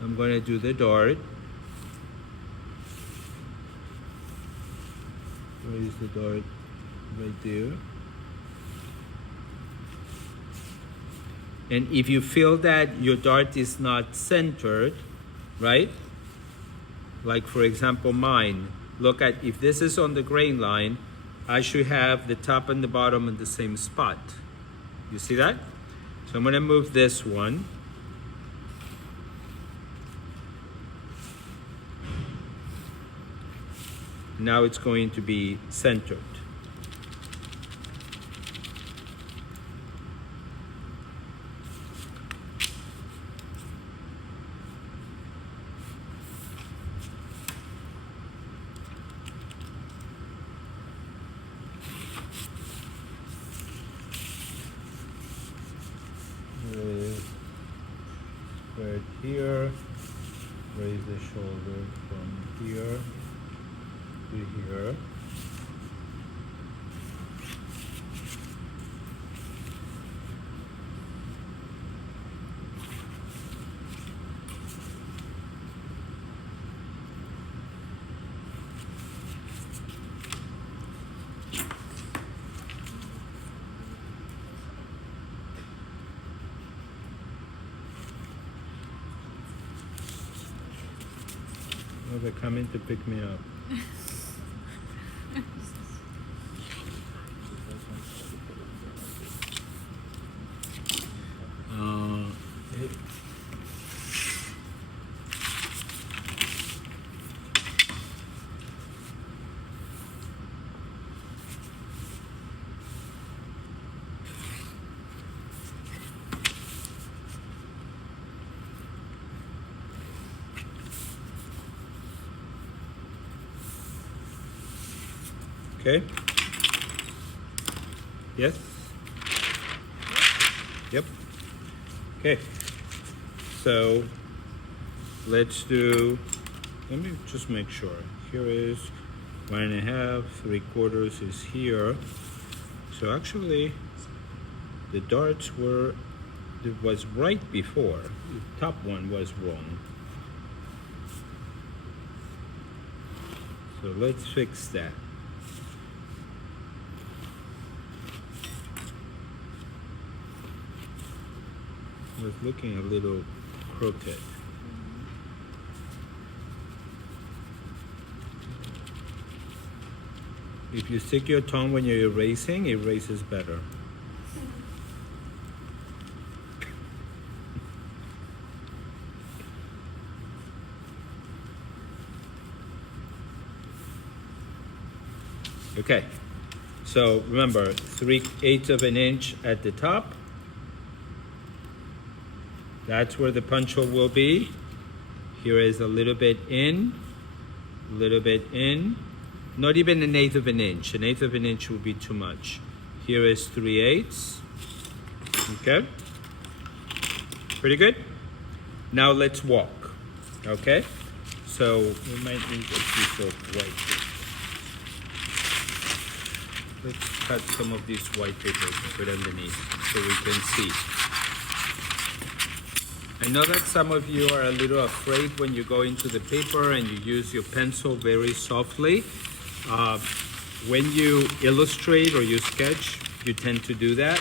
I'm going to do the dart. Where is the dart? Right there. And if you feel that your dart is not centered, right? Like for example mine, look at, if this is on the grain line, I should have the top and the bottom in the same spot. You see that? So I'm going to move this one. Now it's going to be centered. Right here, raise the shoulder from here to here. Oh, they're coming to pick me up. Okay. Yes? Yep. Okay. So let's do, let me just make sure. Here is 1.5, 3/4 is here. So actually the darts were, it was right before. The top one was wrong. So let's fix that. It was looking a little crooked. If you stick your tongue when you're erasing, it erases better. Okay, so remember, 3/8 of an inch at the top. That's where the punch hole will be. Here is a little bit in, a little bit in. Not even 1/8 of an inch. 1/8 of an inch would be too much. Here is 3/8. Okay? Pretty good? Now let's walk. Okay? So we might need a piece of white paper. Let's cut some of these white paper and put underneath so we can see. I know that some of you are a little afraid when you go into the paper and you use your pencil very softly. When you illustrate or you sketch, you tend to do that.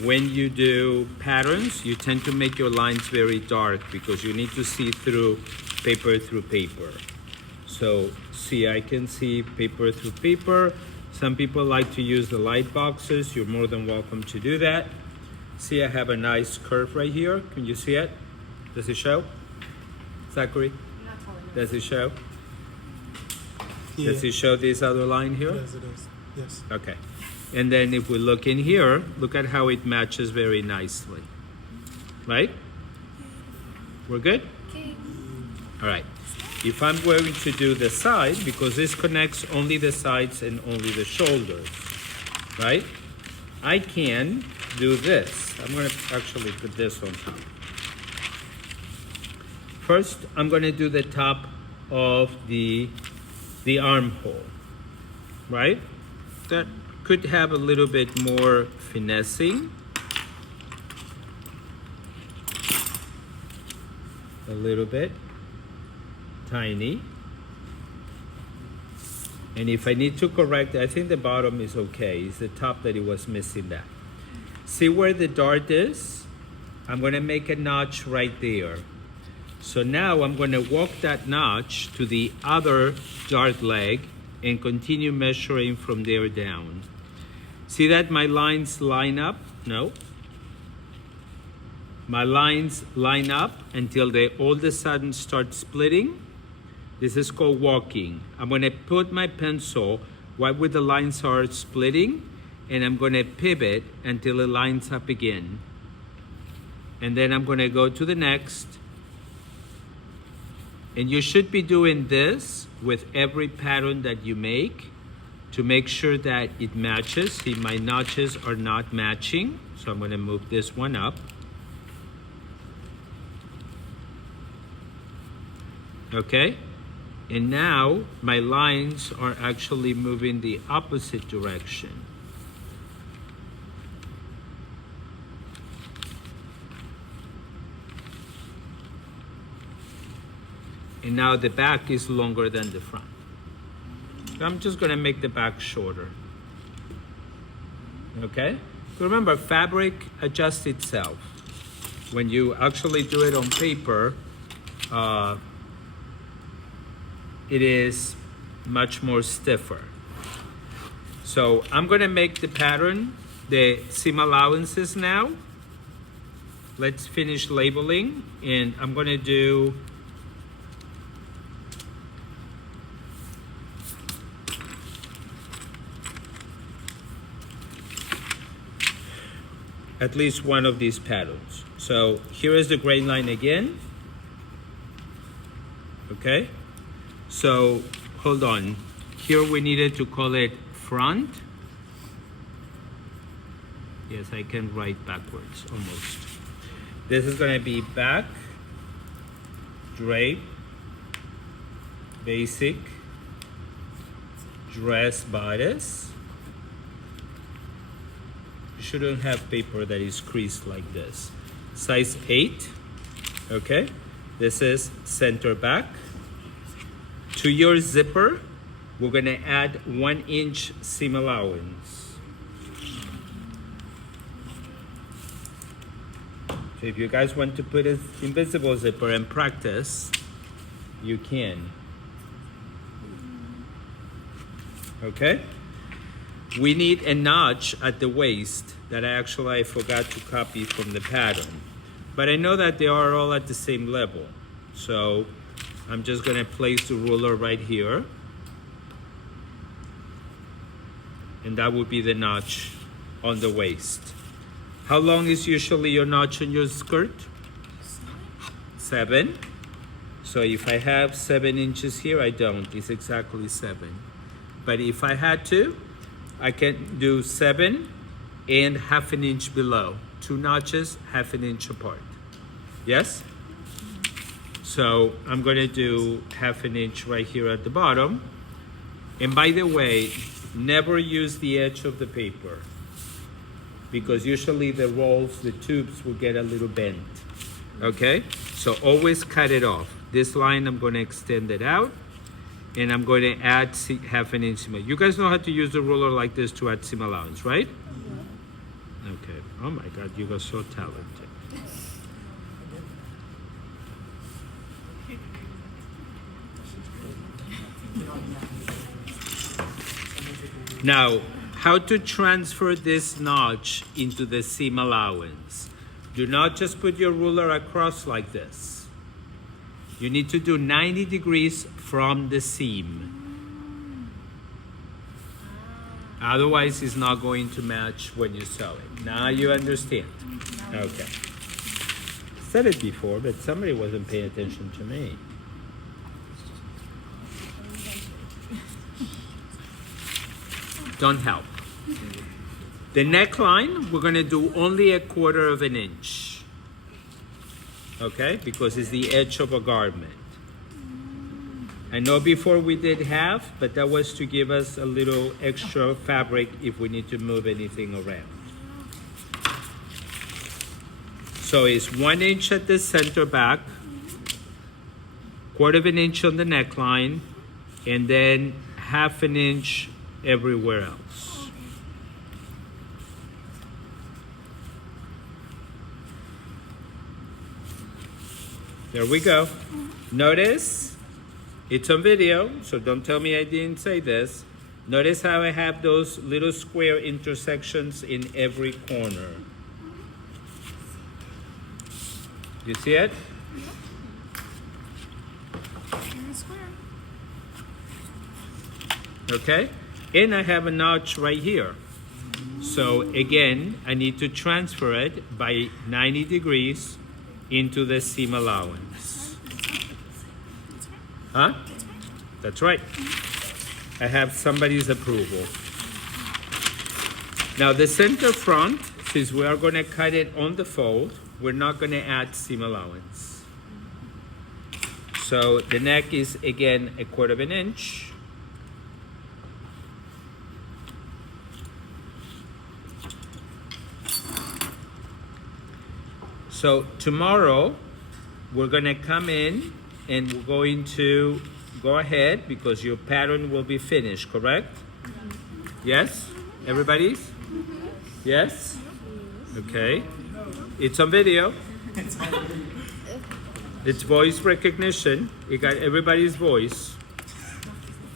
When you do patterns, you tend to make your lines very dark because you need to see through paper. So see, I can see paper through paper. Some people like to use the light boxes. You're more than welcome to do that. See, I have a nice curve right here. Can you see it? Does it show? Zachary? Not totally. Does it show? Yeah. Does it show this other line here? Yes, it is. Yes. Okay. And then if we look in here, look at how it matches very nicely. Right? We're good? Okay. All right. If I'm going to do the side, because this connects only the sides and only the shoulders, right? I can do this. I'm going to actually put this on top. First, I'm going to do the top of the armhole, right? That could have a little bit more finessing. a little bit, tiny. And if I need to correct, I think the bottom is okay. It's the top that it was missing that. See where the dart is? I'm gonna make a notch right there. So now I'm gonna walk that notch to the other dart leg and continue measuring from there down. See that my lines line up? No. My lines line up until they all of a sudden start splitting. This is called walking. I'm gonna put my pencil right where the lines are splitting, and I'm gonna pivot until it lines up again. And then I'm gonna go to the next. And you should be doing this with every pattern that you make to make sure that it matches. See, my notches are not matching, so I'm gonna move this one up. Okay? And now my lines are actually moving the opposite direction. And now the back is longer than the front. So I'm just gonna make the back shorter. Okay? So remember, fabric adjusts itself. When you actually do it on paper, it is much more stiffer. So I'm gonna make the pattern, the seam allowances now. Let's finish labeling, and I'm gonna do at least one of these patterns. So here is the grain line again. Okay? So hold on. Here we needed to call it front. Yes, I can write backwards almost. This is gonna be back, drape, basic, dress bodice. You shouldn't have paper that is creased like this. Size 8, okay? This is center back. To your zipper, we're gonna add 1 inch seam allowance. So if you guys want to put an invisible zipper and practice, you can. Okay? We need a notch at the waist that I forgot to copy from the pattern. But I know that they are all at the same level. So I'm just gonna place the ruler right here. And that would be the notch on the waist. How long is usually your notch on your skirt? 7. So if I have 7 inches here, I don't. It's exactly 7. But if I had to, I can do 7 and half an inch below. 2 notches, half an inch apart. Yes? So I'm gonna do half an inch right here at the bottom. And by the way, never use the edge of the paper, because usually the rolls, the tubes will get a little bent. Okay? So always cut it off. This line, I'm gonna extend it out. And I'm going to add half an inch seam. You guys know how to use the ruler like this to add seam allowance, right? Yeah. Okay. Oh my God, you are so talented. Now, how to transfer this notch into the seam allowance? Do not just put your ruler across like this. You need to do 90 degrees from the seam. Otherwise, it's not going to match when you sew it. Now you understand. Okay. I said it before, but somebody wasn't paying attention to me. Don't help. The neckline, we're gonna do only 1/4 of an inch. Okay, because it's the edge of a garment. I know before we did half, but that was to give us a little extra fabric if we need to move anything around. So it's 1 inch at the center back, 1/4 inch on the neckline, and then 1/2 inch everywhere else. There we go. Notice, it's on video, so don't tell me I didn't say this. Notice how I have those little square intersections in every corner. You see it? Okay? And I have a notch right here. So again, I need to transfer it by 90 degrees into the seam allowance. Huh? That's right. I have somebody's approval. Now the center front, since we are going to cut it on the fold, we're not going to add seam allowance. So the neck is again 1/4 inch. So tomorrow we're going to come in and we're going to go ahead because your pattern will be finished, correct? Yes? Everybody's? Yes? Okay. It's on video. It's voice recognition. You got everybody's voice.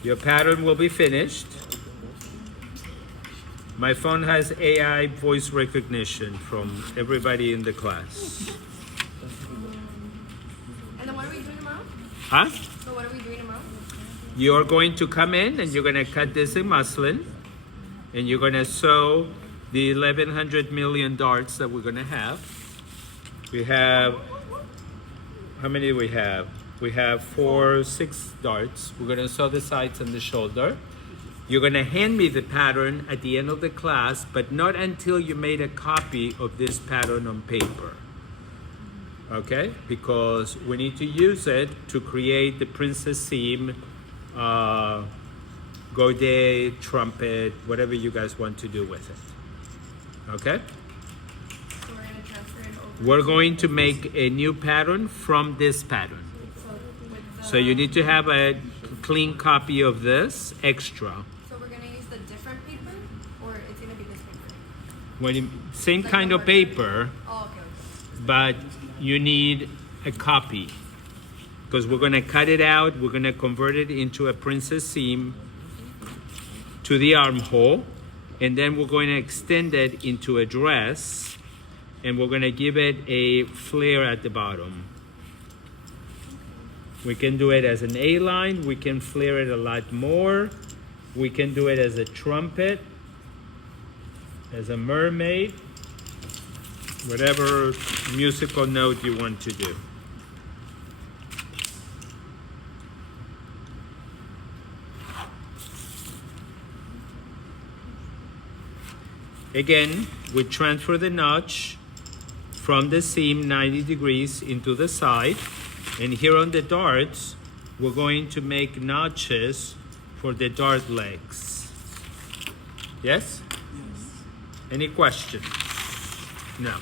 Your pattern will be finished. My phone has AI voice recognition from everybody in the class. And then what are we doing tomorrow? Huh? So what are we doing tomorrow? You're going to come in and you're going to cut this in muslin and you're going to sew the 1,100 million darts that we're going to have. We have, how many do we have? We have 6 darts. We're going to sew the sides and the shoulder. You're going to hand me the pattern at the end of the class, but not until you made a copy of this pattern on paper. Okay? Because we need to use it to create the princess seam, godet, trumpet, whatever you guys want to do with it. Okay? So we're going to transfer it over. We're going to make a new pattern from this pattern. So you need to have a clean copy of this extra. So we're going to use the different paper, or it's going to be this paper? Same Like kind the of paper, Oh, okay. but you need a copy. Because we're going to cut it out, we're going to convert it into a princess seam to the armhole, and then we're going to extend it into a dress, and we're going to give it a flare at the bottom. We can do it as an A-line, we can flare it a lot more, we can do it as a trumpet, as a mermaid, whatever musical note you want to do. Again, we transfer the notch from the seam 90 degrees into the side. And here on the darts, we're going to make notches for the dart legs. Yes? Any questions? No.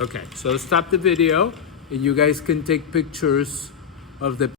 Okay, so stop the video and you guys can take pictures of the